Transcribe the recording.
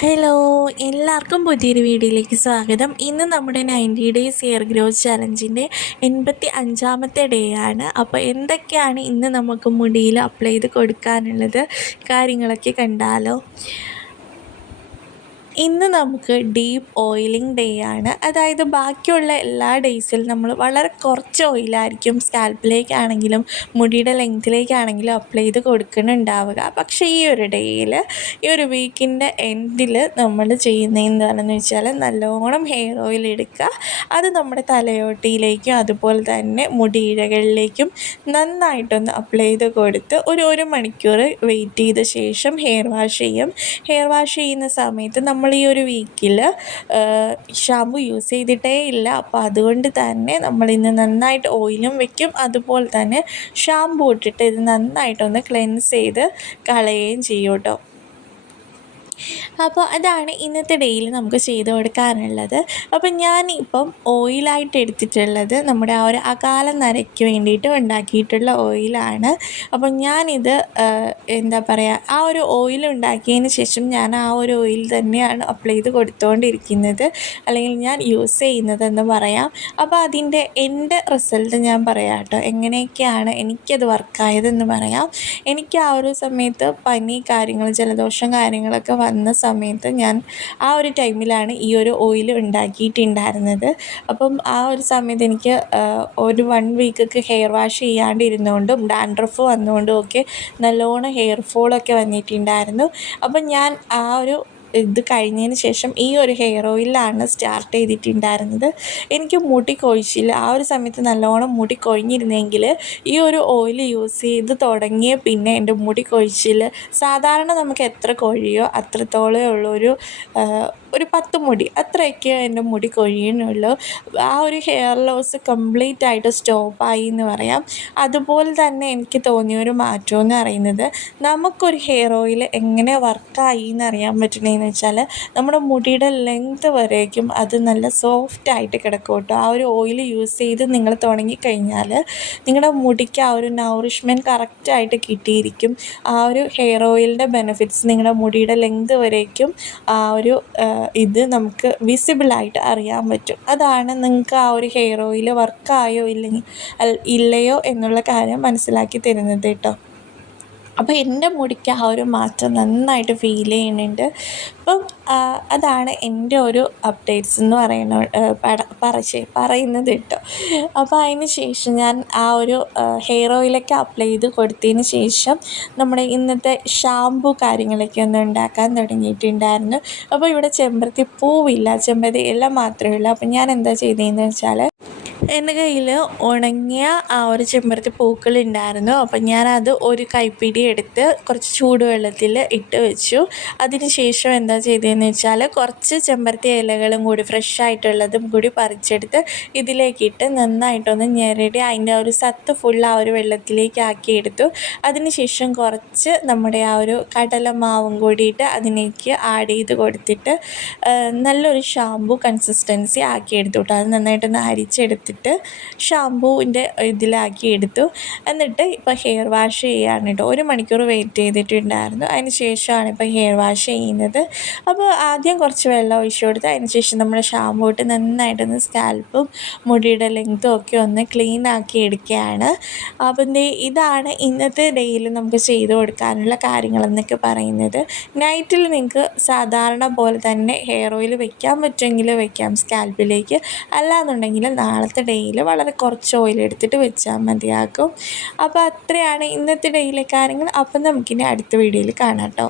Hello, എല്ലാവർക്കും പുതിയൊരു വീഡിയോയിലേക്ക് സ്വാഗതം. ഇന്ന് നമ്മുടെ 90 ഡേയ്സ് ഹെയർ ഗ്രോത്ത് ചലഞ്ചിൻ്റെ 85ാമത്തെ ഡേ ആണ്. അപ്പോൾ എന്തൊക്കെയാണ് ഇന്ന് നമുക്ക് മുടിയിൽ അപ്ലൈ ചെയ്ത് കൊടുക്കാനുള്ളത് കാര്യങ്ങളൊക്കെ കണ്ടാലോ. ഇന്ന് നമുക്ക് ഡീപ്പ് ഓയിലിംഗ് ഡേ ആണ്. അതായത് ബാക്കിയുള്ള എല്ലാ ഡേയ്സിലും നമ്മൾ വളരെ കുറച്ച് ഓയിലായിരിക്കും സ്കാൽപ്പിലേക്കാണെങ്കിലും മുടിയുടെ ലെങ്ത്തിലേക്കാണെങ്കിലും അപ്ലൈ ചെയ്ത് കൊടുക്കുന്നുണ്ടാവുക. പക്ഷേ ഈ ഒരു ഡേയിൽ, ഈ ഒരു വീക്കിൻ്റെ എൻഡിൽ നമ്മൾ ചെയ്യുന്നത് എന്താണെന്ന് വെച്ചാൽ നല്ലോണം ഹെയർ ഓയിൽ എടുക്കുക. അത് നമ്മുടെ തലയോട്ടിയിലേക്കും അതുപോലെ തന്നെ മുടിയിഴകളിലേക്കും നന്നായിട്ടൊന്ന് അപ്ലൈ ചെയ്ത് കൊടുത്ത് ഒരു മണിക്കൂർ വെയിറ്റ് ചെയ്ത ശേഷം ഹെയർ വാഷ് ചെയ്യും. ഹെയർ വാഷ് ചെയ്യുന്ന സമയത്ത് നമ്മൾ ഈ ഒരു വീക്കിൽ ഷാമ്പു യൂസ് ചെയ്തിട്ടേ ഇല്ല. അപ്പോൾ അതുകൊണ്ട് തന്നെ നമ്മളിന്ന് നന്നായിട്ട് ഓയിലും വെക്കും, അതുപോലെ തന്നെ ഷാമ്പു ഇട്ടിട്ട് ഇത് നന്നായിട്ടൊന്ന് ക്ലെൻസ് ചെയ്ത് കളയുകയും ചെയ്യും കേട്ടോ. അപ്പോൾ അതാണ് ഇന്നത്തെ ഡേയിൽ നമുക്ക് ചെയ്ത് കൊടുക്കാനുള്ളത്. അപ്പം ഞാനിപ്പം ഓയിലായിട്ട് എടുത്തിട്ടുള്ളത് നമ്മുടെ ആ ഒരു അകാല നരയ്ക്ക് വേണ്ടിയിട്ട് ഉണ്ടാക്കിയിട്ടുള്ള ഓയിലാണ്. അപ്പം ഞാനിത് എന്താ പറയുക, ആ ഒരു ഓയിൽ ഉണ്ടാക്കിയതിന് ശേഷം ഞാൻ ആ ഒരു ഓയിൽ തന്നെയാണ് അപ്ലൈ ചെയ്ത് കൊടുത്തുകൊണ്ടിരിക്കുന്നത്, അല്ലെങ്കിൽ ഞാൻ യൂസ് ചെയ്യുന്നതെന്ന് പറയാം. അപ്പോൾ അതിൻ്റെ എൻ്റെ റിസൾട്ട് ഞാൻ പറയാം കേട്ടോ, എങ്ങനെയൊക്കെയാണ് എനിക്കത് വർക്കായതെന്ന് പറയാം. എനിക്ക് ആ ഒരു സമയത്ത് പനി കാര്യങ്ങൾ, ജലദോഷം കാര്യങ്ങളൊക്കെ വന്ന സമയത്ത് ഞാൻ ആ ഒരു ടൈമിലാണ് ഈ ഒരു ഓയിൽ ഉണ്ടാക്കിയിട്ടുണ്ടായിരുന്നത്. അപ്പം ആ ഒരു സമയത്ത് എനിക്ക് ഒരു 1 വീക്കൊക്കെ ഹെയർ വാഷ് ചെയ്യാണ്ടിരുന്നുകൊണ്ടും ഡാൻഡ്രഫ് വന്നുകൊണ്ടും ഒക്കെ നല്ലോണം ഹെയർ ഫോളൊക്കെ വന്നിട്ടുണ്ടായിരുന്നു. അപ്പം ഞാൻ ആ ഒരു ഇത് കഴിഞ്ഞതിന് ശേഷം ഈ ഒരു ഹെയർ ഓയിലാണ് സ്റ്റാർട്ട് ചെയ്തിട്ടുണ്ടായിരുന്നത്. എനിക്ക് മുടി കൊഴിച്ചിൽ ആ ഒരു സമയത്ത് നല്ലോണം മുടി കൊഴിഞ്ഞിരുന്നെങ്കിൽ ഈ ഒരു ഓയിൽ യൂസ് ചെയ്ത് തുടങ്ങിയ പിന്നെ എൻ്റെ മുടി കൊഴിച്ചിൽ സാധാരണ നമുക്ക് എത്ര കൊഴിയോ അത്രത്തോളമേ ഉള്ളൂ, ഒരു 10 മുടി അത്രയൊക്കെ എൻ്റെ മുടി കൊഴിയുന്നുള്ളൂ. ആ ഒരു ഹെയർ ലോസ് കംപ്ലീറ്റ് ആയിട്ട് സ്റ്റോപ്പായി എന്ന് പറയാം. അതുപോലെ തന്നെ എനിക്ക് തോന്നിയൊരു മാറ്റം എന്ന് പറയുന്നത്, നമുക്കൊരു ഹെയർ ഓയിൽ എങ്ങനെ വർക്കായി എന്നറിയാൻ പറ്റണതെന്ന് വെച്ചാൽ നമ്മുടെ മുടിയുടെ ലെങ്ത്ത് വരേക്കും അത് നല്ല സോഫ്റ്റായിട്ട് കിടക്കും കേട്ടോ. ആ ഒരു ഓയിൽ യൂസ് ചെയ്ത് നിങ്ങൾ തുടങ്ങിക്കഴിഞ്ഞാൽ നിങ്ങളുടെ മുടിക്ക് ആ ഒരു നൗറിഷ്മെൻറ്റ് കറക്റ്റായിട്ട് കിട്ടിയിരിക്കും. ആ ഒരു ഹെയർ ഓയിലിൻ്റെ ബെനിഫിറ്റ്സ് നിങ്ങളുടെ മുടിയുടെ ലെങ്ത് വരേക്കും ആ ഒരു ഇത് നമുക്ക് വിസിബിളായിട്ട് അറിയാൻ പറ്റും. അതാണ് നിങ്ങൾക്ക് ആ ഒരു ഹെയർ ഓയിൽ വർക്കായോ ഇല്ലയോ എന്നുള്ള കാര്യം മനസ്സിലാക്കി തരുന്നത് കേട്ടോ. അപ്പോൾ എൻ്റെ മുടിക്ക് ആ ഒരു മാറ്റം നന്നായിട്ട് ഫീൽ ചെയ്യുന്നുണ്ട്. അപ്പം അതാണ് എൻ്റെ ഒരു അപ്ഡേറ്റ്സ് എന്ന് പറയുന്നത് കേട്ടോ. അപ്പോൾ അതിന് ശേഷം ഞാൻ ആ ഒരു ഹെയർ ഓയിലൊക്കെ അപ്ലൈ ചെയ്ത് കൊടുത്തതിന് ശേഷം നമ്മുടെ ഇന്നത്തെ ഷാമ്പു കാര്യങ്ങളൊക്കെ ഒന്ന് ഉണ്ടാക്കാൻ തുടങ്ങിയിട്ടുണ്ടായിരുന്നു. അപ്പോൾ ഇവിടെ ചെമ്പരത്തി പൂവില്ല, ചെമ്പരത്തി ഇല മാത്രമേ ഉള്ളൂ. അപ്പം ഞാൻ എന്താ ചെയ്തതെന്ന് വെച്ചാൽ, എൻ്റെ കയ്യിൽ ഉണങ്ങിയ ആ ഒരു ചെമ്പരത്തി പൂക്കളുണ്ടായിരുന്നു. അപ്പം ഞാനത് ഒരു കൈപ്പിടി എടുത്ത് കുറച്ച് ചൂടുവെള്ളത്തിൽ ഇട്ട് വെച്ചു. അതിന് ശേഷം എന്താ ചെയ്തതെന്ന് വെച്ചാൽ കുറച്ച് ചെമ്പരത്തി ഇലകളും കൂടി ഫ്രഷ് ആയിട്ടുള്ളതും കൂടി പറിച്ചെടുത്ത് ഇതിലേക്കിട്ട് നന്നായിട്ടൊന്ന് ഞെരടി അതിൻ്റെ ഒരു സത്ത് ഫുൾ ആ ഒരു വെള്ളത്തിലേക്ക് ആക്കിയെടുത്തു. അതിന് ശേഷം കുറച്ച് നമ്മുടെ ആ ഒരു കടലമാവും കൂടിയിട്ട് അതിലേക്ക് ആഡ് ചെയ്ത് കൊടുത്തിട്ട് നല്ലൊരു ഷാമ്പു കൺസിസ്റ്റൻസി ആക്കിയെടുത്തു കേട്ടോ. അത് നന്നായിട്ടൊന്ന് അരിച്ചെടുത്തിട്ട് ഷാമ്പൂവിൻ്റെ ഇതിലാക്കി എടുത്തു. എന്നിട്ട് ഇപ്പോൾ ഹെയർ വാഷ് ചെയ്യുകയാണ് കേട്ടോ. 1 മണിക്കൂർ വെയിറ്റ് ചെയ്തിട്ടുണ്ടായിരുന്നു. അതിന് ശേഷമാണ് ഇപ്പോൾ ഹെയർ വാഷ് ചെയ്യുന്നത്. അപ്പോൾ ആദ്യം കുറച്ച് വെള്ളം ഒഴിച്ചു കൊടുത്ത് അതിന് ശേഷം നമ്മൾ ഷാമ്പൂ ഇട്ട് നന്നായിട്ടൊന്ന് സ്കാൽപ്പും മുടിയുടെ ലെങ്ത്തും ഒക്കെ ഒന്ന് ക്ലീൻ ആക്കി എടുക്കുകയാണ്. അപ്പം ഇതാണ് ഇന്നത്തെ ഡേയിൽ നമുക്ക് ചെയ്ത് കൊടുക്കാനുള്ള കാര്യങ്ങളെന്നൊക്കെ പറയുന്നത്. നൈറ്റിൽ നിങ്ങൾക്ക് സാധാരണ പോലെ തന്നെ ഹെയർ ഓയിൽ വെക്കാൻ പറ്റുമെങ്കിൽ വെക്കാം സ്കാൽപ്പിലേക്ക്, അല്ലാന്നുണ്ടെങ്കിൽ നാളത്തെ ഡേയിൽ വളരെ കുറച്ച് ഓയിൽ എടുത്തിട്ട് വെച്ചാൽ മതിയാകും. അപ്പോൾ അത്രയാണ് ഇന്നത്തെ ഡേയിലെ കാര്യങ്ങൾ. അപ്പം നമുക്കിനി അടുത്ത വീഡിയോയിൽ കാണാം കേട്ടോ.